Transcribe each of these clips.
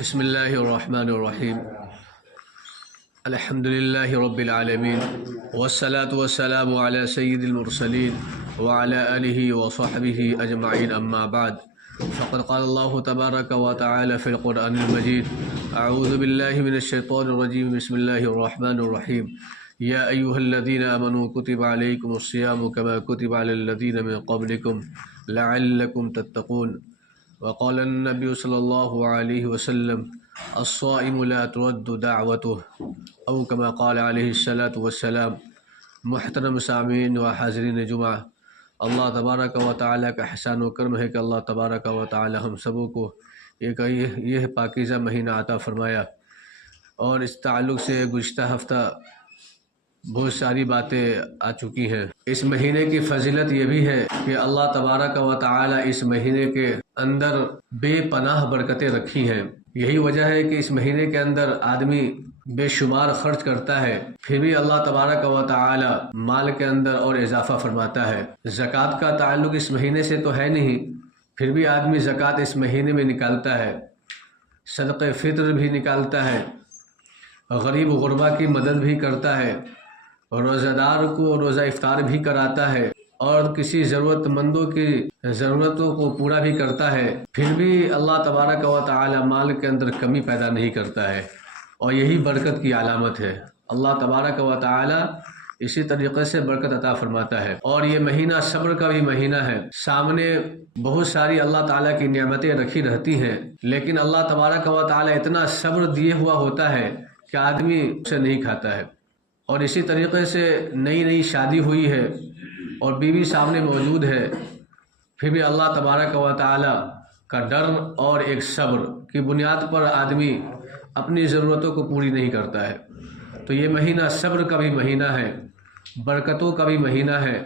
بسم اللہ الرحمن الرحیم الحمد للہ رب العالمین والصلاة والسلام علی سید المرسلین وعلی آلہ وصحبہ اجمعین اما بعد فقد قال اللہ تبارک و تعالی فی القرآن المجید اعوذ باللہ من الشیطان الرجیم بسم اللہ الرحمن الرحیم یا ایہا الذین آمنوا کتب علیکم الصیام کما کتب علی الذین من قبلکم لعلکم تتقون وقال النبی صلی اللہ علیہ وسلم الصائم لا ترد دعوته او کما قال علیہ الصلاة والسلام۔ محترم سامعین و حاضرین جمعہ، اللہ تبارک و تعالیٰ کا احسان و کرم ہے کہ اللہ تبارک و تعالیٰ ہم سبوں کو یہ پاکیزہ مہینہ عطا فرمایا، اور اس تعلق سے گزشتہ ہفتہ بہت ساری باتیں آ چکی ہیں۔ اس مہینے کی فضیلت یہ بھی ہے کہ اللہ تبارک و تعالیٰ اس مہینے کے اندر بے پناہ برکتیں رکھی ہیں۔ یہی وجہ ہے کہ اس مہینے کے اندر آدمی بے شمار خرچ کرتا ہے، پھر بھی اللہ تبارک و تعالیٰ مال کے اندر اور اضافہ فرماتا ہے۔ زکوٰۃ کا تعلق اس مہینے سے تو ہے نہیں، پھر بھی آدمی زکوٰۃ اس مہینے میں نکالتا ہے، صدقہ فطر بھی نکالتا ہے، غریب غربا کی مدد بھی کرتا ہے، روزہ دار کو روزہ افطار بھی کراتا ہے، اور کسی ضرورت مندوں کی ضرورتوں کو پورا بھی کرتا ہے۔ پھر بھی اللہ تبارک و تعالی مال کے اندر کمی پیدا نہیں کرتا ہے، اور یہی برکت کی علامت ہے۔ اللہ تبارک و تعالی اسی طریقے سے برکت عطا فرماتا ہے، اور یہ مہینہ صبر کا بھی مہینہ ہے۔ سامنے بہت ساری اللہ تعالیٰ کی نعمتیں رکھی رہتی ہیں، لیکن اللہ تبارک و تعالی اتنا صبر دیے ہوا ہوتا ہے کہ آدمی اسے نہیں کھاتا ہے۔ اور اسی طریقے سے نئی شادی ہوئی ہے اور بیوی سامنے موجود ہے، پھر بھی اللہ تبارک و تعالی کا ڈر اور ایک صبر کی بنیاد پر آدمی اپنی ضرورتوں کو پوری نہیں کرتا ہے۔ تو یہ مہینہ صبر کا بھی مہینہ ہے، برکتوں کا بھی مہینہ ہے،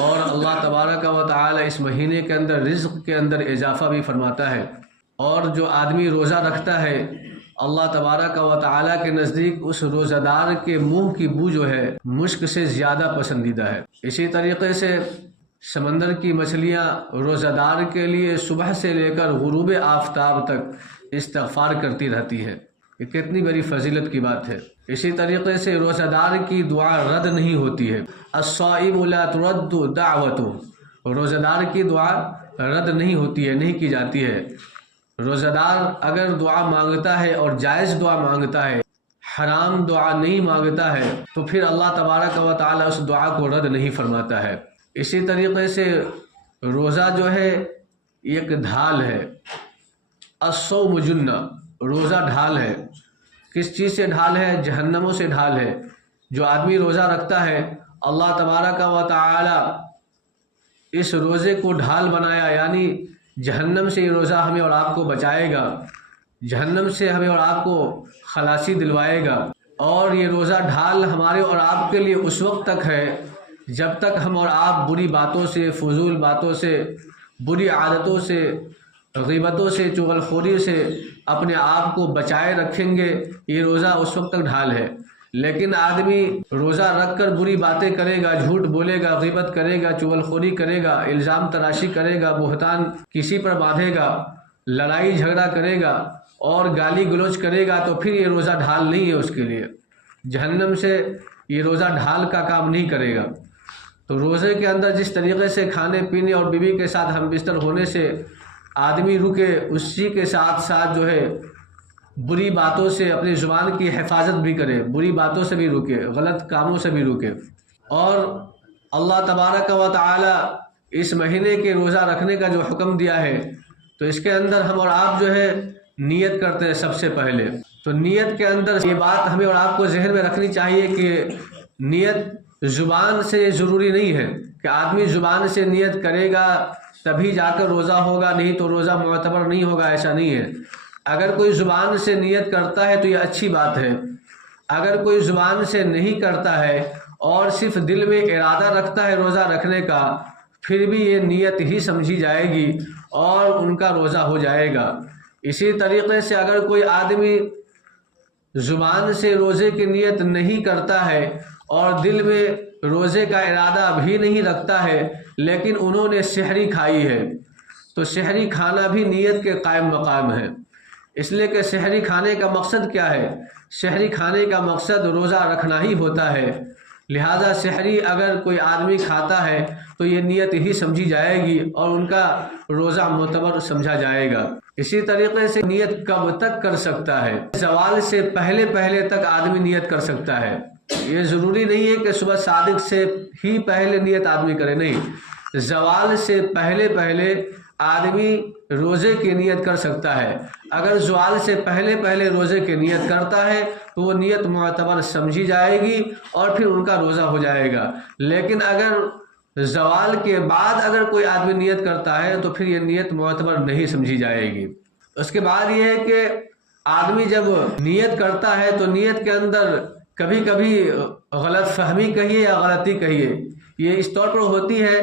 اور اللہ تبارک و تعالی اس مہینے کے اندر رزق کے اندر اضافہ بھی فرماتا ہے۔ اور جو آدمی روزہ رکھتا ہے، اللہ تبارک و تعالیٰ کے نزدیک اس روزہ دار کے منہ کی بو جو ہے مشک سے زیادہ پسندیدہ ہے۔ اسی طریقے سے سمندر کی مچھلیاں روزہ دار کے لیے صبح سے لے کر غروب آفتاب تک استغفار کرتی رہتی ہے۔ یہ کتنی بڑی فضیلت کی بات ہے۔ اسی طریقے سے روزہ دار کی دعا رد نہیں ہوتی ہے۔ الصائم لا ترد دعوته، روزہ دار کی دعا رد نہیں ہوتی ہے، نہیں کی جاتی ہے۔ روزہ دار اگر دعا مانگتا ہے اور جائز دعا مانگتا ہے، حرام دعا نہیں مانگتا ہے، تو پھر اللہ تبارک و تعالی اس دعا کو رد نہیں فرماتا ہے۔ اسی طریقے سے روزہ جو ہے ایک ڈھال ہے، الصوم جنہ، روزہ ڈھال ہے۔ کس چیز سے ڈھال ہے؟ جہنموں سے ڈھال ہے۔ جو آدمی روزہ رکھتا ہے، اللہ تبارک و تعالی اس روزے کو ڈھال بنایا، یعنی جہنم سے یہ روزہ ہمیں اور آپ کو بچائے گا، جہنم سے ہمیں اور آپ کو خلاصی دلوائے گا۔ اور یہ روزہ ڈھال ہمارے اور آپ کے لیے اس وقت تک ہے جب تک ہم اور آپ بری باتوں سے، فضول باتوں سے، بری عادتوں سے، غیبتوں سے، چغلخوری سے اپنے آپ کو بچائے رکھیں گے، یہ روزہ اس وقت تک ڈھال ہے۔ لیکن آدمی روزہ رکھ کر بری باتیں کرے گا، جھوٹ بولے گا، غیبت کرے گا، چغلخوری کرے گا، الزام تراشی کرے گا، بہتان کسی پر باندھے گا، لڑائی جھگڑا کرے گا اور گالی گلوچ کرے گا، تو پھر یہ روزہ ڈھال نہیں ہے اس کے لیے۔ جہنم سے یہ روزہ ڈھال کا کام نہیں کرے گا۔ تو روزے کے اندر جس طریقے سے کھانے پینے اور بیوی کے ساتھ ہم بستر ہونے سے آدمی رکے، اسی کے ساتھ ساتھ جو ہے بری باتوں سے اپنی زبان کی حفاظت بھی کرے، بری باتوں سے بھی رکے، غلط کاموں سے بھی رکے۔ اور اللہ تبارک و تعالی اس مہینے کے روزہ رکھنے کا جو حکم دیا ہے، تو اس کے اندر ہم اور آپ جو ہے نیت کرتے ہیں سب سے پہلے۔ تو نیت کے اندر یہ بات ہمیں اور آپ کو ذہن میں رکھنی چاہیے کہ نیت زبان سے ضروری نہیں ہے کہ آدمی زبان سے نیت کرے گا تبھی جا کر روزہ ہوگا، نہیں تو روزہ معتبر نہیں ہوگا، ایسا نہیں ہے۔ اگر کوئی زبان سے نیت کرتا ہے تو یہ اچھی بات ہے، اگر کوئی زبان سے نہیں کرتا ہے اور صرف دل میں ارادہ رکھتا ہے روزہ رکھنے کا، پھر بھی یہ نیت ہی سمجھی جائے گی اور ان کا روزہ ہو جائے گا۔ اسی طریقے سے اگر کوئی آدمی زبان سے روزے کی نیت نہیں کرتا ہے اور دل میں روزے کا ارادہ بھی نہیں رکھتا ہے، لیکن انہوں نے سحری کھائی ہے، تو سحری کھانا بھی نیت کے قائم مقام ہے۔ اس لیے کہ سحری کھانے کا مقصد کیا ہے؟ سحری کھانے کا مقصد روزہ رکھنا ہی ہوتا ہے، لہذا سحری اگر کوئی آدمی کھاتا ہے تو یہ نیت ہی سمجھی جائے گی اور ان کا روزہ معتبر سمجھا جائے گا۔ اسی طریقے سے نیت کب تک کر سکتا ہے؟ زوال سے پہلے پہلے تک آدمی نیت کر سکتا ہے، یہ ضروری نہیں ہے کہ صبح صادق سے ہی پہلے نیت آدمی کرے، نہیں، زوال سے پہلے پہلے آدمی روزے کی نیت کر سکتا ہے۔ اگر زوال سے پہلے پہلے روزے کی نیت کرتا ہے تو وہ نیت معتبر سمجھی جائے گی اور پھر ان کا روزہ ہو جائے گا، لیکن اگر زوال کے بعد اگر کوئی آدمی نیت کرتا ہے تو پھر یہ نیت معتبر نہیں سمجھی جائے گی۔ اس کے بعد یہ ہے کہ آدمی جب نیت کرتا ہے تو نیت کے اندر کبھی کبھی غلط فہمی کہیے یا غلطی کہیے، یہ اس طور پر ہوتی ہے،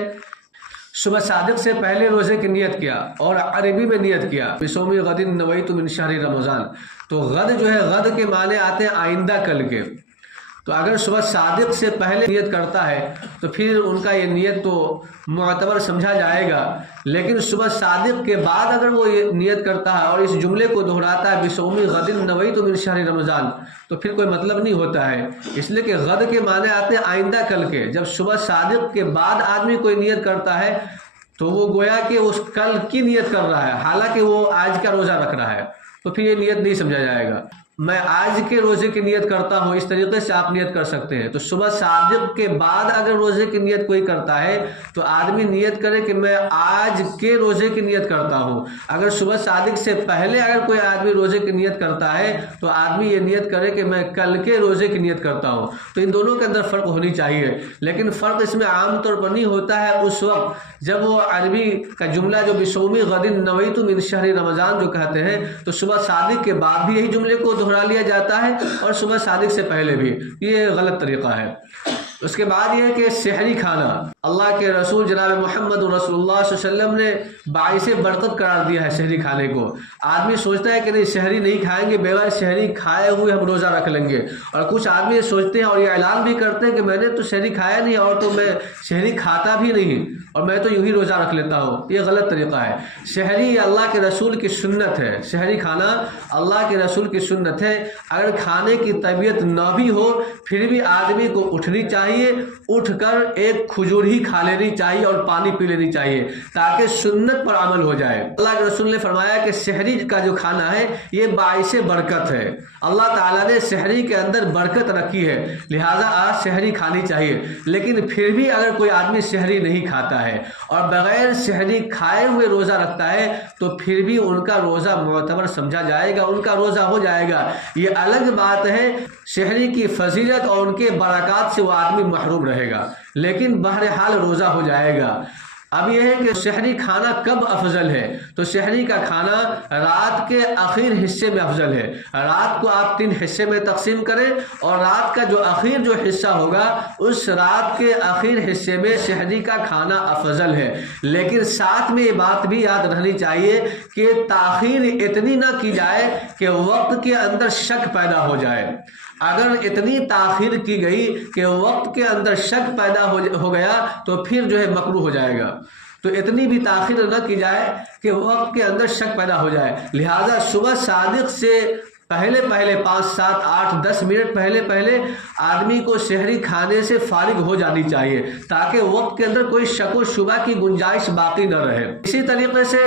صبح صادق سے پہلے روزے کی نیت کیا اور عربی میں نیت کیا، بصوم غد نویت من شہر رمضان، تو غد جو ہے، غد کے معنی آتے ہیں آئندہ کل کے، تو اگر صبح صادق سے پہلے نیت کرتا ہے تو پھر ان کا یہ نیت تو معتبر سمجھا جائے گا، لیکن صبح صادق کے بعد اگر وہ یہ نیت کرتا ہے اور اس جملے کو دہراتا ہے بصوم غد نویت من شہر رمضان، تو پھر کوئی مطلب نہیں ہوتا ہے، اس لیے کہ غد کے معنی آتے ہیں آئندہ کل کے۔ جب صبح صادق کے بعد آدمی کوئی نیت کرتا ہے تو وہ گویا کہ اس کل کی نیت کر رہا ہے، حالانکہ وہ آج کا روزہ رکھ رہا ہے، تو پھر یہ نیت نہیں سمجھا جائے گا۔ میں آج کے روزے کی نیت کرتا ہوں، اس طریقے سے آپ نیت کر سکتے ہیں۔ تو صبح صادق کے بعد اگر روزے کی نیت کوئی کرتا ہے تو آدمی نیت کرے کہ میں آج کے روزے کی نیت کرتا ہوں۔ اگر صبح صادق سے پہلے اگر کوئی آدمی روزے کی نیت کرتا ہے تو آدمی یہ نیت کرے کہ میں کل کے روزے کی نیت کرتا ہوں۔ تو ان دونوں کے اندر فرق ہونی چاہیے، لیکن فرق اس میں عام طور پر نہیں ہوتا ہے اس وقت جب وہ عربی کا جملہ جو بصوم غد نویت من شہر رمضان جو کہتے ہیں، تو صبح صادق کے بعد بھی یہی جملے کو دہرا لیا جاتا ہے اور صبح صادق سے پہلے بھی، یہ غلط طریقہ ہے۔ اس کے بعد یہ ہے کہ سحری کھانا اللہ کے رسول جناب محمد رسول اللہ صلی اللہ علیہ وسلم نے باعث برکت قرار دیا ہے سحری کھانے کو۔ آدمی سوچتا ہے کہ نہیں سحری نہیں کھائیں گے، بغیر سحری کھائے ہوئے ہم روزہ رکھ لیں گے، اور کچھ آدمی سوچتے ہیں اور یہ اعلان بھی کرتے ہیں کہ میں نے تو سحری کھایا نہیں اور تو میں سحری کھاتا بھی نہیں اور میں تو یوں ہی روزہ رکھ لیتا ہوں، یہ غلط طریقہ ہے۔ سحری اللہ کے رسول کی سنت ہے، سحری کھانا اللہ کے رسول کی سنت ہے۔ اگر کھانے کی طبیعت نہ بھی ہو پھر بھی آدمی کو اٹھنی چاہیے، اٹھ کر ایک کھجور ہی کھا لینی چاہیے اور پانی پی لینی چاہیے تاکہ سنت پر عمل ہو جائے۔ اللہ کے رسول نے فرمایا کہ سحری کا جو کھانا ہے یہ باعث برکت ہے، اللہ تعالیٰ نے سحری کے اندر برکت رکھی ہے، لہٰذا آج سحری کھانی چاہیے۔ لیکن پھر بھی اگر کوئی آدمی سحری نہیں کھاتا ہے اور بغیر سحری کھائے ہوئے روزہ رکھتا ہے تو پھر بھی ان کا روزہ معتبر سمجھا جائے گا، ان کا روزہ ہو جائے گا۔ یہ الگ بات ہے، سحری کی فضیلت اور ان کے برکات سے وہ آدمی محروم رہے گا، لیکن بہرحال روزہ ہو جائے گا۔ اب یہ ہے کہ سحری کھانا کب افضل ہے؟ تو سحری کا کھانا رات کے آخر حصے میں افضل ہے۔ رات کو آپ 3 حصے میں تقسیم کریں اور رات کا جو آخر جو حصہ ہوگا اس رات کے آخر حصے میں سحری کا کھانا افضل ہے، لیکن ساتھ میں یہ بات بھی یاد رہنی چاہیے کہ تاخیر اتنی نہ کی جائے کہ وقت کے اندر شک پیدا ہو جائے۔ اگر اتنی تاخیر کی گئی کہ وقت کے اندر شک پیدا ہو گیا تو پھر جو ہے مکروہ ہو جائے گا۔ تو اتنی بھی تاخیر نہ کی جائے کہ وقت کے اندر شک پیدا ہو جائے، لہذا صبح صادق سے پہلے 5 7 8 10 منٹ پہلے آدمی کو سحری کھانے سے فارغ ہو جانی چاہیے تاکہ وقت کے اندر کوئی شک و شبہ کی گنجائش باقی نہ رہے۔ اسی طریقے سے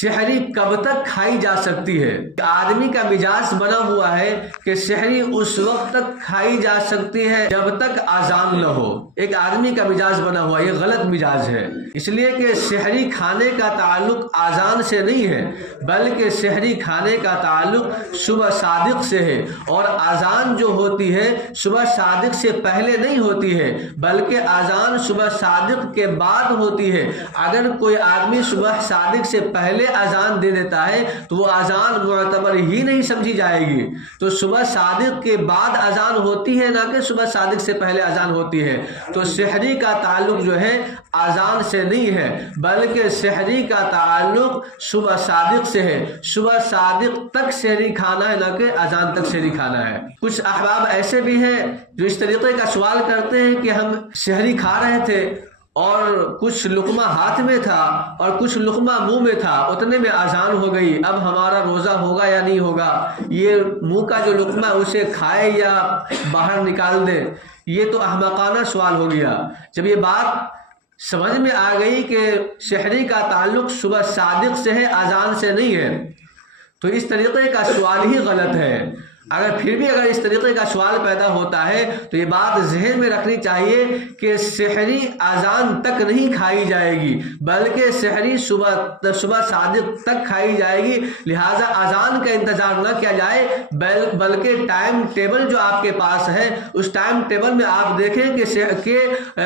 سحری کب تک کھائی جا سکتی ہے؟ آدمی کا مزاج بنا ہوا ہے کہ سحری اس وقت تک کھائی جا سکتی ہے جب تک اذان نہ ہو۔ ایک آدمی کا مزاج بنا ہوا، یہ غلط مزاج ہے، اس لیے کہ سحری کھانے کا تعلق اذان سے نہیں ہے بلکہ سحری کھانے کا تعلق صبح صادق سے ہے، اور اذان جو ہوتی ہے صبح صادق سے پہلے نہیں ہوتی ہے بلکہ اذان صبح صادق کے بعد ہوتی ہے۔ اگر کوئی آدمی صبح صادق سے پہلے اذان دے دیتا ہے تو وہ اذان معتبر ہی نہیں سمجھی جائے گی۔ تو صبح صادق کے بعد اذان ہوتی ہے نہ کہ صبح صادق سے پہلے اذان ہوتی ہے۔ تو سحری کا تعلق جو ہے اذان سے نہیں ہے بلکہ سحری کا تعلق صبح صادق سے ہے۔ صبح صادق تک سحری کھانا ہے نہ کہ اذان تک سحری کھانا ہے۔ کچھ احباب ایسے بھی ہیں جو اس طریقے کا سوال کرتے ہیں کہ ہم سحری کھا رہے تھے اور کچھ لقمہ ہاتھ میں تھا اور کچھ لقمہ منہ میں تھا، اتنے میں اذان ہو گئی، اب ہمارا روزہ ہوگا یا نہیں ہوگا؟ یہ منہ کا جو لقمہ اسے کھائے یا باہر نکال دے؟ یہ تو احمقانہ سوال ہو گیا۔ جب یہ بات سمجھ میں آ گئی کہ سحری کا تعلق صبح صادق سے ہے، اذان سے نہیں ہے، تو اس طریقے کا سوال ہی غلط ہے۔ اگر پھر بھی اس طریقے کا سوال پیدا ہوتا ہے تو یہ بات ذہن میں رکھنی چاہیے کہ سحری اذان تک نہیں کھائی جائے گی، بلکہ سحری صبح صادق تک کھائی جائے گی، لہٰذا اذان کا انتظار نہ کیا جائے، بلکہ ٹائم ٹیبل جو آپ کے پاس ہے اس ٹائم ٹیبل میں آپ دیکھیں کہ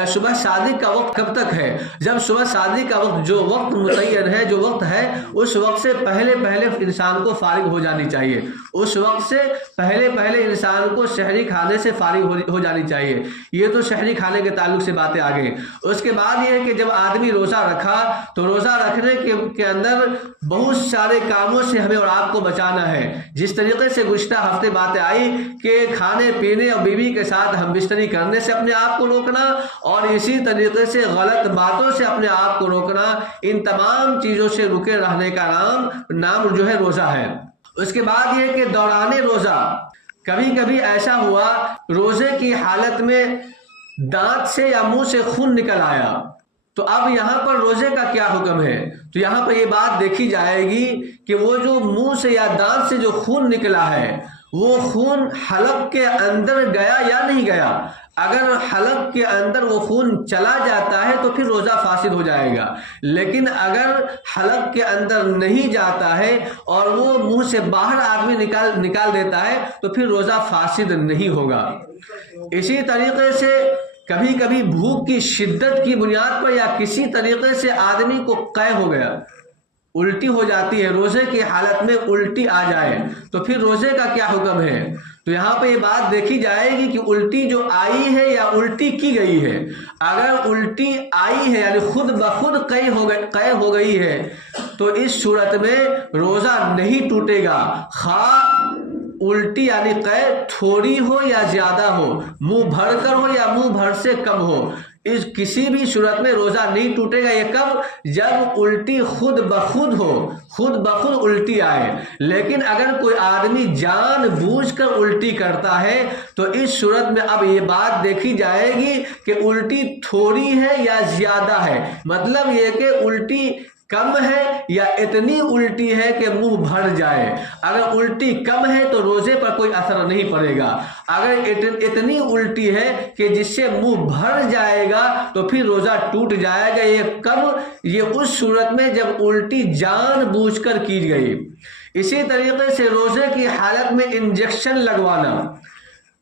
صبح صادق کا وقت کب تک ہے۔ جب صبح صادق کا وقت جو وقت متعین ہے، جو وقت ہے، اس وقت سے پہلے انسان کو فارغ ہو جانی چاہیے، اس وقت سے پہلے انسان کو سحری کھانے سے فارغ ہو جانی چاہیے۔ یہ تو سحری کھانے کے تعلق سے باتیں آ گئی۔ اس کے بعد یہ ہے کہ جب آدمی روزہ رکھا تو روزہ رکھنے کے اندر بہت سارے کاموں سے ہمیں اور آپ کو بچانا ہے۔ جس طریقے سے گزشتہ ہفتے باتیں آئی کہ کھانے پینے اور بیوی کے ساتھ ہم بستری کرنے سے اپنے آپ کو روکنا، اور اسی طریقے سے غلط باتوں سے اپنے آپ کو روکنا، ان تمام چیزوں سے رکے رہنے کا نام جو ہے روزہ ہے۔ اس کے بعد یہ کہ دوران روزہ کبھی کبھی ایسا ہوا روزے کی حالت میں دانت سے یا منہ سے خون نکل آیا، تو اب یہاں پر روزے کا کیا حکم ہے؟ تو یہاں پر یہ بات دیکھی جائے گی کہ وہ جو منہ سے یا دانت سے جو خون نکلا ہے وہ خون حلق کے اندر گیا یا نہیں گیا۔ اگر حلق کے اندر وہ خون چلا جاتا ہے تو پھر روزہ فاسد ہو جائے گا، لیکن اگر حلق کے اندر نہیں جاتا ہے اور وہ منہ سے باہر آدمی نکال دیتا ہے تو پھر روزہ فاسد نہیں ہوگا۔ اسی طریقے سے کبھی کبھی بھوک کی شدت کی بنیاد پر یا کسی طریقے سے آدمی کو قے ہو گیا، الٹی ہو جاتی ہے، روزے کی حالت میں الٹی آ جائے تو پھر روزے کا کیا حکم ہے؟ تو یہاں پہ یہ بات دیکھی جائے گی کہ الٹی جو آئی ہے یا الٹی کی گئی ہے۔ اگر الٹی آئی ہے یعنی خود بخود قے ہو گئی ہے تو اس صورت میں روزہ نہیں ٹوٹے گا، خواہ الٹی یعنی قے تھوڑی ہو یا زیادہ ہو، منہ بھر کر ہو یا منہ بھر سے کم ہو، اس کسی بھی صورت میں روزہ نہیں ٹوٹے گا۔ یہ کب؟ جب الٹی خود بخود ہو، خود بخود الٹی آئے۔ لیکن اگر کوئی آدمی جان بوجھ کر الٹی کرتا ہے تو اس صورت میں اب یہ بات دیکھی جائے گی کہ الٹی تھوڑی ہے یا زیادہ ہے، مطلب یہ کہ الٹی کم ہے یا اتنی الٹی ہے کہ منہ بھر جائے۔ اگر الٹی کم ہے تو روزے پر کوئی اثر نہیں پڑے گا، اگر اتنی الٹی ہے کہ جس سے منہ بھر جائے گا تو پھر روزہ ٹوٹ جائے گا۔ یہ کب؟ یہ اس صورت میں جب الٹی جان بوجھ کر کی گئی۔ اسی طریقے سے روزے کی حالت میں انجیکشن لگوانا،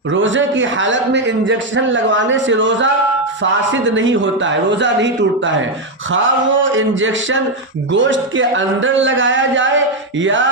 روزے کی حالت میں انجیکشن لگوانے سے روزہ فاسد نہیں ہوتا ہے، روزہ نہیں ٹوٹتا ہے، خواہ وہ انجیکشن گوشت کے اندر لگایا جائے یا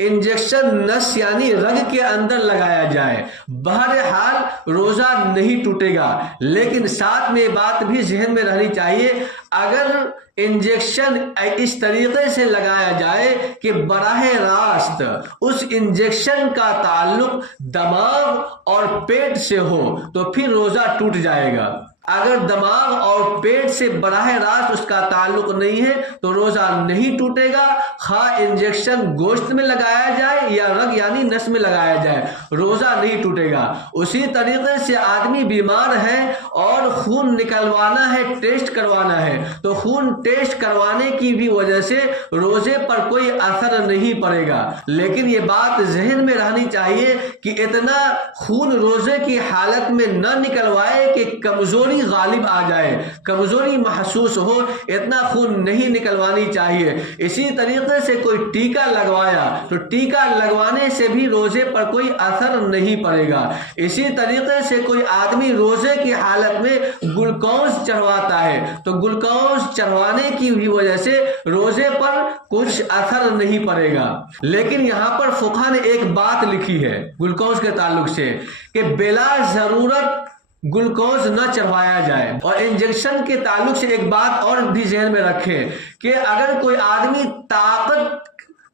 انجیکشن نس یعنی رگ کے اندر لگایا جائے، بہرحال روزہ نہیں ٹوٹے گا۔ لیکن ساتھ میں یہ بات بھی ذہن میں رہنی چاہیے، اگر انجیکشن اس طریقے سے لگایا جائے کہ براہ راست اس انجیکشن کا تعلق دماغ اور پیٹ سے ہو تو پھر روزہ ٹوٹ جائے گا۔ اگر دماغ اور پیٹ سے براہ راست اس کا تعلق نہیں ہے تو روزہ نہیں ٹوٹے گا، خواہ انجیکشن گوشت میں لگایا جائے یا رگ یعنی نس میں لگایا جائے، روزہ نہیں ٹوٹے گا۔ اسی طریقے سے آدمی بیمار ہے اور خون نکلوانا ہے، ٹیسٹ کروانا ہے، تو خون ٹیسٹ کروانے کی بھی وجہ سے روزے پر کوئی اثر نہیں پڑے گا۔ لیکن یہ بات ذہن میں رہنی چاہیے کہ اتنا خون روزے کی حالت میں نہ نکلوائے کہ کمزوری غالب آ جائے، کمزوری محسوس ہو، اتنا خون نہیں نکلوانی چاہیے۔ اسی طریقے سے کوئی ٹیکا لگوایا تو ٹیکا لگوانے سے بھی روزے پر کوئی اثر نہیں پڑے گا۔ اسی طریقے سے کوئی آدمی روزے کی حالت میں گلوکوز چڑھواتا ہے تو گلوکوز چڑھوانے کی بھی وجہ سے روزے پر کچھ اثر نہیں پڑے گا۔ لیکن یہاں پر فقہ نے ایک بات لکھی ہے گلوکوز کے تعلق سے کہ بلا ضرورت گلوکوز نہ چڑھوایا جائے۔ اور انجیکشن کے تعلق سے ایک بات اور بھی ذہن میں رکھیں کہ اگر کوئی آدمی طاقت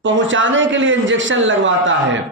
پہنچانے کے لیے انجیکشن لگواتا ہے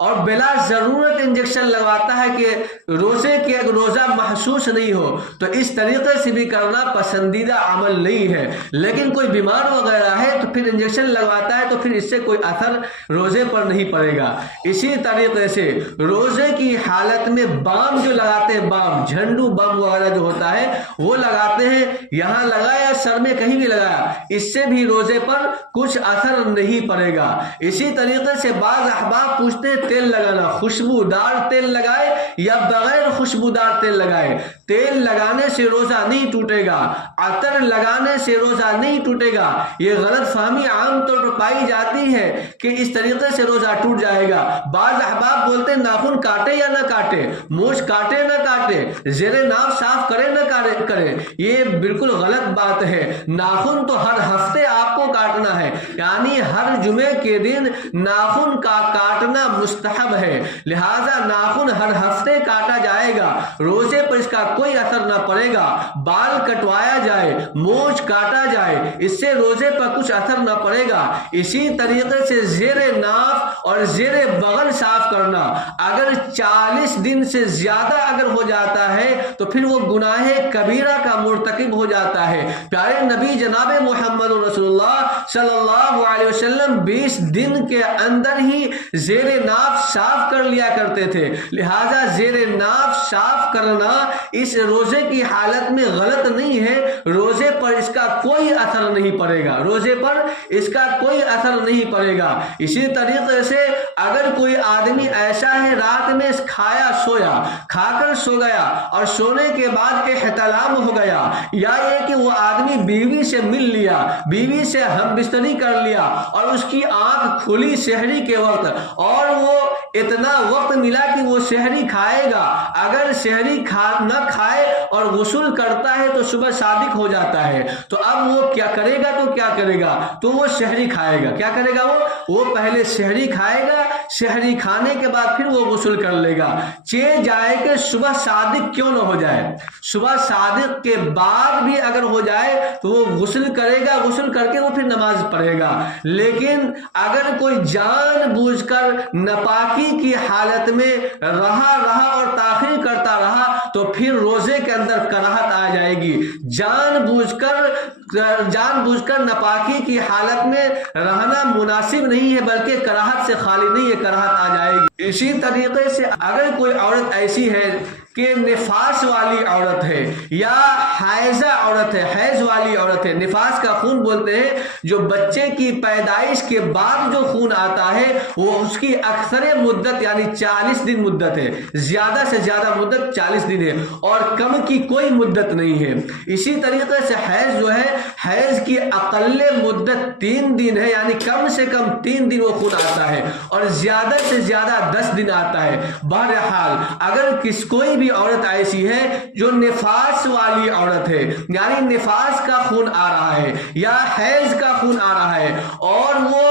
اور بلا ضرورت انجیکشن لگواتا ہے کہ روزے کی اگر روزہ محسوس نہیں ہو تو اس طریقے سے بھی کرنا پسندیدہ عمل نہیں ہے. لیکن کوئی بیمار وغیرہ ہے تو پھر انجیکشن لگواتا ہے تو پھر اس سے کوئی اثر روزے پر نہیں پڑے گا. اسی طریقے سے روزے کی حالت میں بام جو لگاتے ہیں، بام جھنڈو بم وغیرہ جو ہوتا ہے وہ لگاتے ہیں، یہاں لگایا سر میں کہیں بھی لگایا، اس سے بھی روزے پر کچھ اثر نہیں پڑے گا. اسی طریقے سے بعض احباب پوچھتے ہیں تیل لگانا، خوشبودار تیل لگائے یا بغیر خوشبودار تیل لگائے. تیل لگانے سے روزہ نہیں ٹوٹے گا، عطر لگانے سے روزہ نہیں ٹوٹے گا. یہ غلط فہمی عام طور پر پائی جاتی ہے کہ اس طریقے سے روزہ ٹوٹ جائے گا. بعض احباب بولتے ہیں ناخن کاٹے یا نہ کاٹے، مونچھ کاٹے نہ کاٹے، زیر ناف صاف کرے نہ کرے. یہ بالکل غلط بات ہے. ناخن تو ہر ہفتے آپ کو کاٹنا ہے، یعنی ہر جمعے کے دن ناخن کا کاٹنا مستحب ہے. لہذا ناخن ہر ہفتے کاٹا جائے گا، روزے پر اس کا کوئی اثر نہ پڑے گا. بال کٹوایا جائے، مونچھ کاٹا جائے، اس سے روزے پر کچھ اثر نہ پڑے گا. اسی طریقے سے زیر ناف اور زیر بغل صاف کرنا، اگر 40 دن سے زیادہ اگر ہو جاتا ہے تو پھر وہ گناہ کبیرہ کا مرتکب ہو جاتا ہے. پیارے نبی جناب محمد رسول اللہ صلی اللہ علیہ وسلم 20 دن کے اندر ہی زیر ناف صاف کر لیا کرتے تھے. لہذا زیر ناف صاف کرنا اس روزے کی حالت میں غلط نہیں ہے، روزے پر اس کا کوئی اثر نہیں پڑے گا، روزے پر اس کا کوئی اثر نہیں پڑے گا. اسی طریقے سے اگر کوئی آدمی ایسا ہے رات میں کھایا سویا، کھا کر سو گیا اور سونے کے بعد احتلام ہو گیا، یا یہ کہ وہ آدمی بیوی سے مل لیا، بیوی سے ہم بستری کر لیا اور اس کی آنکھ کھلی سحری کے وقت اور وہ اتنا وقت ملا کہ وہ سحری کھائے گا، اگر سحری نہ کھائے اور غسل کرتا ہے تو صبح صادق ہو جاتا ہے، تو اب وہ کیا کرے گا؟ تو کیا کرے گا؟ تو وہ سحری کھائے گا. کیا کرے گا؟ وہ پہلے سحری کھائے گا، سحری کھانے کے بعد پھر وہ غسل کر لے گا. جائے کہ صبح صادق کیوں نہ ہو جائے، صبح صادق کے بعد بھی اگر ہو جائے تو وہ غسل کرے گا، غسل کر کے وہ پھر نماز پڑھے گا. لیکن اگر کوئی جان بوجھ کر ناپاکی کی حالت میں رہا اور تاخیر کرتا رہا تو پھر روزے کے اندر کراہت آ جائے گی. جان بوجھ کر ناپاکی کی حالت میں رہنا مناسب نہیں ہے، بلکہ کراہت سے خالی نہیں ہے، کراہت آ جائے گی. اسی طریقے سے اگر کوئی عورت ایسی ہے کہ نفاس والی عورت ہے یا حائضہ عورت ہے، حیض والی عورت ہے، نفاس کا خون بولتے ہیں جو بچے کی پیدائش کے بعد جو خون آتا ہے وہ اس کی اکثر مدت یعنی 40 دن مدت ہے، زیادہ سے زیادہ مدت 40 دن ہے اور کم کی کوئی مدت نہیں ہے. اسی طریقے سے حیض جو ہے، حیض کی اقل مدت 3 دن ہے، یعنی کم سے کم 3 دن وہ خون آتا ہے اور زیادہ سے زیادہ 10 دن آتا ہے. بہرحال اگر کوئی بھی عورت ایسی ہے جو نفاس والی عورت ہے، یعنی نفاس کا خون آ رہا ہے یا حیض کا خون آ رہا ہے اور وہ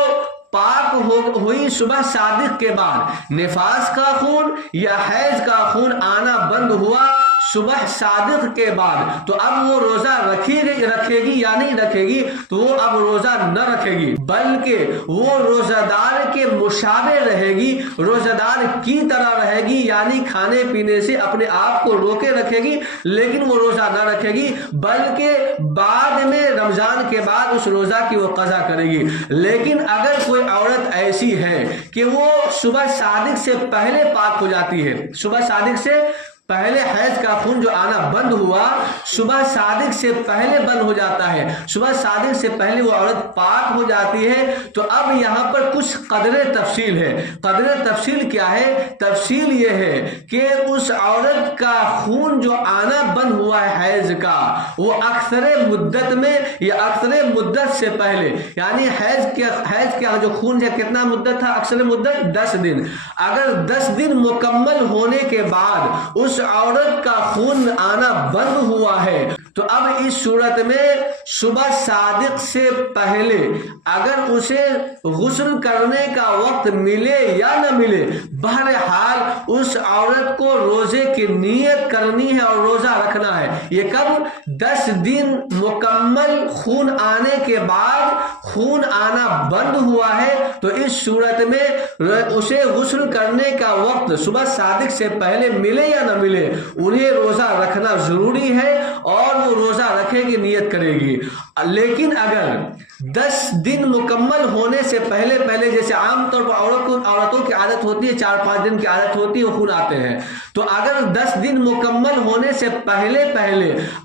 پاک ہوئی صبح صادق کے بعد، نفاس کا خون یا حیض کا خون آنا بند ہوا صبح صادق کے بعد، تو اب وہ روزہ رکھے گی یا نہیں رکھے گی؟ تو وہ اب روزہ نہ رکھے گی، بلکہ وہ روزہ دار کے مشابہ رہے گی، روزہ دار کی طرح رہے گی، یعنی کھانے پینے سے اپنے آپ کو روکے رکھے گی، لیکن وہ روزہ نہ رکھے گی، بلکہ بعد میں رمضان کے بعد اس روزہ کی وہ قضا کرے گی. لیکن اگر کوئی عورت ایسی ہے کہ وہ صبح صادق سے پہلے پاک ہو جاتی ہے، صبح صادق سے پہلے حیض کا خون جو آنا بند ہوا صبح صادق سے پہلے بند ہو جاتا ہے، صبح صادق سے پہلے وہ عورت پاک ہو جاتی ہے، تو اب یہاں پر کچھ قدر تفصیل ہے. قدر تفصیل کیا ہے؟ تفصیل یہ ہے کہ اس عورت کا خون جو آنا بند ہوا ہے حیض کا، وہ اکثر مدت میں یا اکثر مدت سے پہلے، یعنی حیض کا جو خون ہے کتنا مدت تھا؟ اکثر مدت 10 دن. اگر 10 دن مکمل ہونے کے بعد اس عورت کا خون آنا بند ہوا ہے تو اب اس صورت میں صبح صادق سے پہلے اگر اسے غسل کرنے کا وقت ملے یا نہ ملے، بہرحال اس اس عورت کو روزے کی نیت کرنی ہے اور روزہ رکھنا ہے۔ یہ کب؟ 10 دن مکمل خون آنے کے بعد خون آنا بند ہوا ہے تو اس صورت میں اسے غسل کرنے کا وقت صبح صادق سے پہلے ملے یا نہ ملے، انہیں روزہ رکھنا ضروری ہے اور وہ روزہ رکھے گی، نیت کرے گی۔ لیکن اگر 10 دن مکمل ہونے سے پہلے جیسے عام طور پر عورتوں کی عادت ہوتی ہے 4-5 دن کی عادت ہوتی ہے وہ خون آتے ہیں، تو اگر 10 دن مکمل ہونے سے پہلے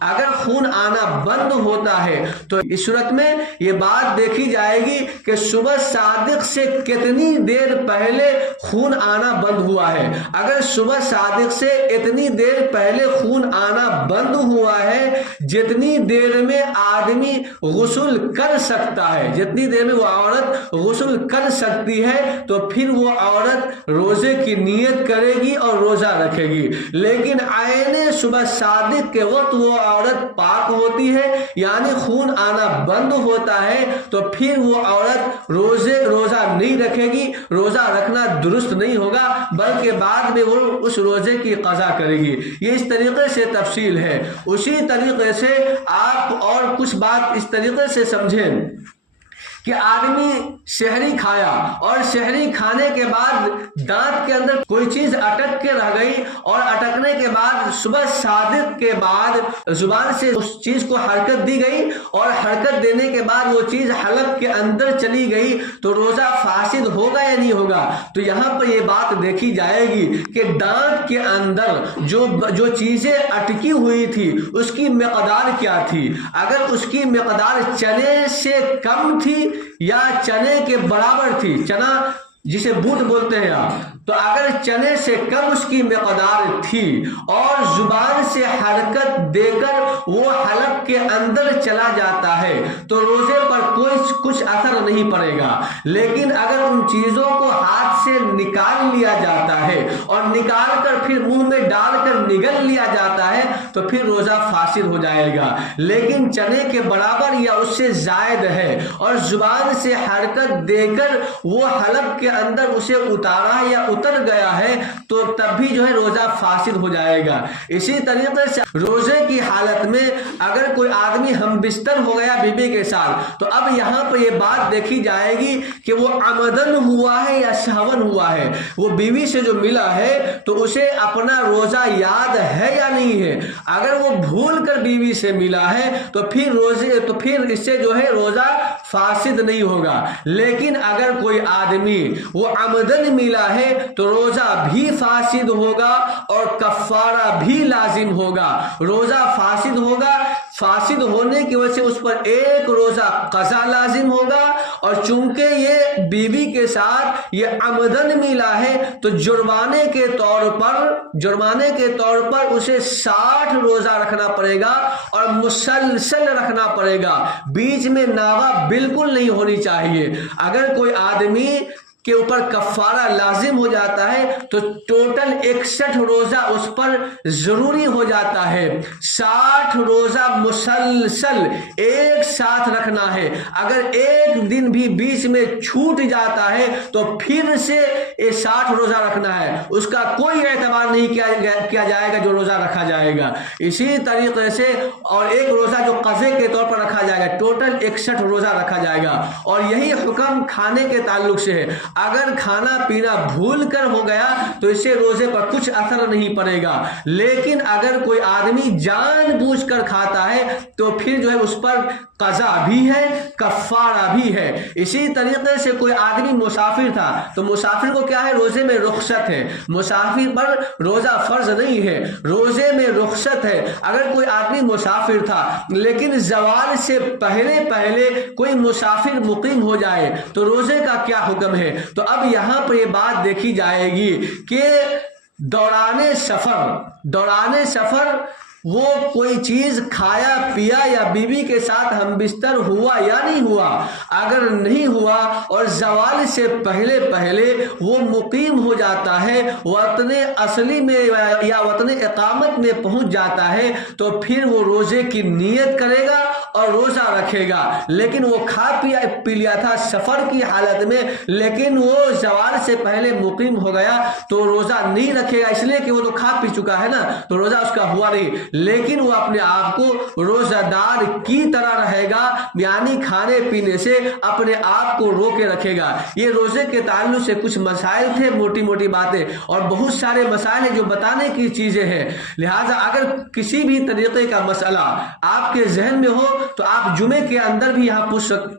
اگر خون آنا بند ہوتا ہے تو اس صورت میں یہ بات دیکھی جائے گی کہ صبح صادق سے کتنی دیر پہلے خون آنا بند ہوا ہے۔ اگر صبح صادق سے اتنی دیر پہلے خون آنا بند ہوا ہے جتنی دیر میں آدمی غسل کر سکتا ہے، جتنی دیر میں وہ عورت غسل کر سکتی ہے، تو پھر وہ عورت روزے کی نیت کرے گی اور روزہ رکھے گی۔ لیکن عین صبح صادق کے وقت وہ عورت پاک ہوتی ہے یعنی خون آنا بند ہوتا ہے تو پھر وہ عورت روزہ نہیں رکھے گی، روزہ رکھنا درست نہیں ہوگا، بلکہ بعد میں وہ اس روزے کی قضا کرے گی۔ یہ اس طریقے سے تفصیل ہے۔ اسی طریقے سے آپ اور کچھ بات اس طریقے سے سمجھیں کہ آدمی شہری کھایا اور شہری کھانے کے بعد دانت کے اندر کوئی چیز اٹک کے رہ گئی اور اٹکنے کے بعد صبح صادق کے بعد زبان سے اس چیز کو حرکت دی گئی اور حرکت دینے کے بعد وہ چیز حلق کے اندر چلی گئی تو روزہ فاسد ہوگا یا نہیں ہوگا؟ تو یہاں پر یہ بات دیکھی جائے گی کہ دانت کے اندر جو چیزیں اٹکی ہوئی تھی اس کی مقدار کیا تھی۔ اگر اس کی مقدار چنے سے کم تھی یا چنے کے برابر تھی، چنا جسے بوٹ بولتے ہیں آپ، تو اگر چنے سے کم اس کی مقدار تھی اور زبان سے حرکت دے کر وہ حلق کے اندر چلا جاتا ہے تو روزے پر کچھ اثر نہیں پڑے گا۔ لیکن اگر ان چیزوں کو ہاتھ سے نکال لیا جاتا ہے اور نکال کر پھر منہ میں ڈال کر نگل لیا جاتا ہے تو پھر روزہ فاسد ہو جائے گا۔ لیکن چنے کے برابر یا اس سے زائد ہے اور زبان سے حرکت دے کر وہ حلق کے اندر اسے اتارا یا اتر گیا ہے تو تب بھی جو ہے روزہ فاسد ہو جائے گا۔ اسی طریقے سے روزے کی حالت میں اگر کوئی آدمی ہم بستر ہو گیا بیوی کے ساتھ تو اب یہاں پہ یہ بات دیکھی جائے گی کہ وہ عمدن ہوا ہے یا سہون ہوا ہے۔ وہ بیوی سے جو ملا ہے تو اسے اپنا روزہ یاد ہے یا نہیں ہے۔ اگر وہ بھول کر بیوی سے ملا ہے تو پھر اس سے جو ہے روزہ فاسد نہیں ہوگا۔ لیکن اگر کوئی آدمی وہ عمدن ملا ہے تو روزہ بھی فاسد ہوگا اور کفارہ بھی لازم ہوگا۔ روزہ فاسد ہوگا، فاسد ہونے کی وجہ سے اس پر ایک روزہ قضا لازم ہوگا، اور چونکہ یہ بیوی کے ساتھ یہ عمدن ملا ہے تو جرمانے کے طور پر اسے 60 روزہ رکھنا پڑے گا اور مسلسل رکھنا پڑے گا، بیچ میں ناغہ بالکل نہیں ہونی چاہیے۔ اگر کوئی آدمی کے اوپر کفارہ لازم ہو جاتا ہے تو ٹوٹل 61 روزہ اس پر ضروری ہو جاتا ہے۔ 60 روزہ مسلسل ایک ساتھ رکھنا ہے۔ اگر ایک دن بھی بیچ میں چھوٹ جاتا ہے تو پھر سے 60 روزہ رکھنا ہے، اس کا کوئی اعتبار نہیں کیا جائے گا جو روزہ رکھا جائے گا۔ اسی طریقے سے اور ایک روزہ جو قضے کے طور پر رکھا جائے گا، ٹوٹل 61 روزہ رکھا جائے گا۔ اور یہی حکم کھانے کے تعلق سے ہے۔ اگر کھانا پینا بھول کر ہو گیا تو اس سے روزے پر کچھ اثر نہیں پڑے گا، لیکن اگر کوئی آدمی جان بوجھ کر کھاتا ہے تو پھر جو ہے اس پر قضا بھی ہے، کفارہ بھی ہے۔ اسی طریقے سے کوئی آدمی مسافر تھا تو مسافر کو کیا ہے؟ روزے میں رخصت ہے۔ مسافر پر روزہ فرض نہیں ہے، روزے میں رخصت ہے۔ اگر کوئی آدمی مسافر تھا لیکن زوال سے پہلے کوئی مسافر مقیم ہو جائے تو روزے کا کیا حکم ہے؟ تو اب یہاں پر یہ بات دیکھی جائے گی کہ دوران سفر وہ کوئی چیز کھایا پیا یا بیوی کے ساتھ ہم بستر ہوا یا نہیں ہوا۔ اگر نہیں ہوا اور زوال سے پہلے وہ مقیم ہو جاتا ہے، وطن اصلی میں یا وطن اقامت میں پہنچ جاتا ہے تو پھر وہ روزے کی نیت کرے گا اور روزہ رکھے گا، لیکن وہ کھا پی لیا تھا سفر کی حالت میں، لیکن وہ زوال سے پہلے مقیم ہو گیا تو روزہ نہیں رکھے گا، اس لیے کہ وہ تو کھا پی چکا ہے نا، تو روزہ اس کا ہوا نہیں، لیکن وہ اپنے آپ کو روزہ دار کی طرح رہے گا، یعنی کھانے پینے سے اپنے آپ کو رو کے رکھے گا۔ یہ روزے کے تعلق سے کچھ مسائل تھے، موٹی موٹی باتیں، اور بہت سارے مسائل ہیں جو بتانے کی چیزیں ہیں، لہٰذا اگر کسی بھی طریقے کا مسئلہ آپ کے ذہن میں ہو تو آپ جمعے کے اندر بھی یہاں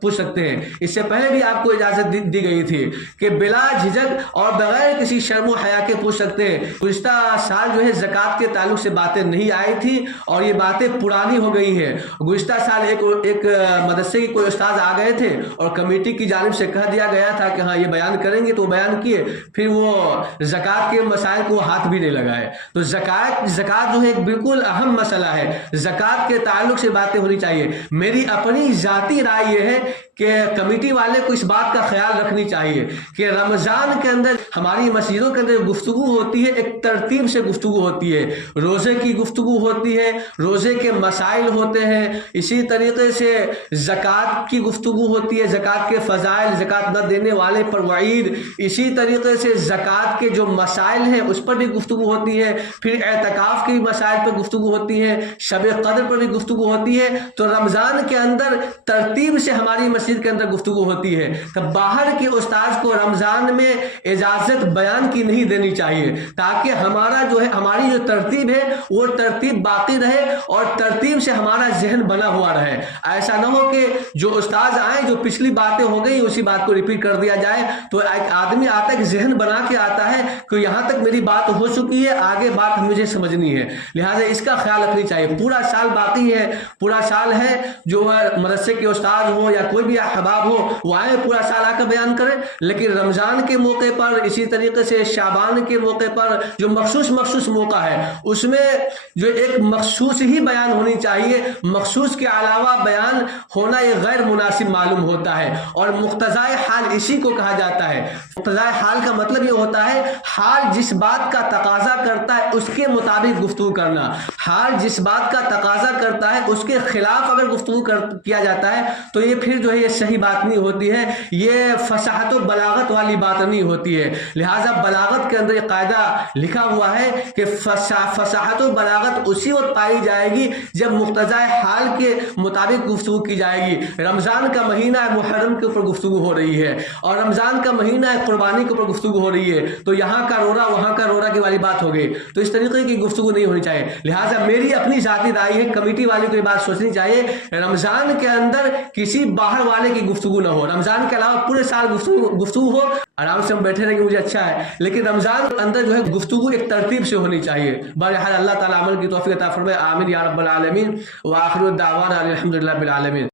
پوچھ سکتے ہیں۔ اس سے پہلے بھی آپ کو اجازت دی گئی تھی کہ بلا جھجک اور بغیر کسی شرم و حیا کے پوچھ سکتے ہیں۔ گزشتہ سال جو ہے زکوٰۃ کے تعلق سے باتیں نہیں آئی تھی اور یہ باتیں پرانی ہو گئی ہیں۔ گزشتہ سال ایک مدرسے کے کوئی استاد آ گئے تھے اور کمیٹی کی جانب سے کہہ دیا گیا تھا کہ ہاں یہ بیان کریں گے، تو بیان کیے، پھر وہ زکوٰۃ کے مسائل کو ہاتھ بھی نہیں لگائے۔ تو زکوٰۃ جو ہے ایک بالکل اہم مسئلہ ہے، زکوٰۃ کے تعلق سے باتیں ہونی چاہیے۔ میری اپنی ذاتی رائے یہ ہے کہ کمیٹی والے کو اس بات کا خیال رکھنی چاہیے کہ رمضان کے اندر ہماری مسجدوں کے اندر گفتگو ہوتی ہے، ایک ترتیب سے گفتگو ہوتی ہے، روزے کی گفتگو ہوتی ہے، روزے کے مسائل ہوتے ہیں، اسی طریقے سے زکوٰۃ کی گفتگو ہوتی ہے، زکوٰۃ کے فضائل، زکوٰۃ نہ دینے والے پر وعید، اسی طریقے سے زکوٰۃ کے جو مسائل ہیں اس پر بھی گفتگو ہوتی ہے، پھر اعتکاف کے مسائل پر گفتگو ہوتی ہے، شب قدر پر بھی گفتگو ہوتی ہے۔ تو رمضان کے اندر ترتیب سے ہماری مسجد کے اندر گفتگو ہوتی ہے، تو باہر کے استاذ کو رمضان میں اجازت بیان کی نہیں دینی چاہیے، تاکہ ہماری جو ترتیب ہے وہ ترتیب باقی رہے اور ترتیب سے ہمارا ذہن بنا ہوا رہے۔ ایسا نہ ہو کہ جو استاذ آئیں، جو پچھلی باتیں ہو گئی اسی بات کو ریپیٹ کر دیا جائے، تو ایک آدمی آتا ہے، ایک ذہن بنا کے آتا ہے کہ یہاں تک میری بات ہو چکی ہے، آگے بات مجھے سمجھنی ہے، لہٰذا اس کا خیال رکھنی چاہیے۔ پورا سال باقی ہے، پورا سال ہے، جو مدرسے کے استاد ہو یا کوئی بھی احباب ہو وہ آئے، پورا سال آ کر بیان کریں، لیکن رمضان کے موقع پر، اسی طریقے سے شعبان کے موقع پر جو مخصوص موقع ہے اس میں جو ایک مخصوص ہی بیان ہونی چاہیے، مخصوص کے علاوہ بیان ہونا یہ غیر مناسب معلوم ہوتا ہے، اور مقتضائے حال اسی کو کہا جاتا ہے۔ مقتضائے حال کا مطلب یہ ہوتا ہے حال جس بات کا تقاضا کرتا ہے اس کے مطابق گفتگو کرنا، حال جس بات کا تقاضا کرتا ہے اس کے خلاف اگر گفتگو کیا جاتا ہے تو یہ پھر جو ہے یہ صحیح بات نہیں ہوتی ہے، یہ فصاحت و بلاغت والی بات نہیں ہوتی ہے۔ لہٰذا بلاغت کے اندر یہ قاعدہ لکھا ہوا ہے کہ فصاحت و بلاغت اسی وقت پائی جائے گی جب مقتضائے حال کے مطابق گفتگو کی جائے گی۔ رمضان کا مہینہ ہے، محرم کے اوپر گفتگو ہو رہی ہے، اور رمضان کا مہینہ ہے، قربانی کے اوپر گفتگو ہو رہی ہے، تو یہاں کا رورا وہاں کا رورا کی والی بات ہو گئی، تو اس طریقے کی گفتگو نہیں ہونی چاہیے۔ لہٰذا میری اپنی ذاتی رائے ہے، کمیٹی والے کو یہ بات سوچنی چاہیے رمضان کے اندر کسی باہر والے کی گفتگو نہ ہو، رمضان کے علاوہ پورے سال گفتگو ہو، آرام سے ہم بیٹھے رہیں گے مجھے اچھا ہے، لیکن رمضان کے اندر جو ہے گفتگو ایک ترتیب سے ہونی چاہیے۔ بہرحال اللہ تعالیٰ عمل کی توفیق عطا فرمائے، آمین یا رب العالمین، وآخر الدعوانا الحمدللہ رب العالمین۔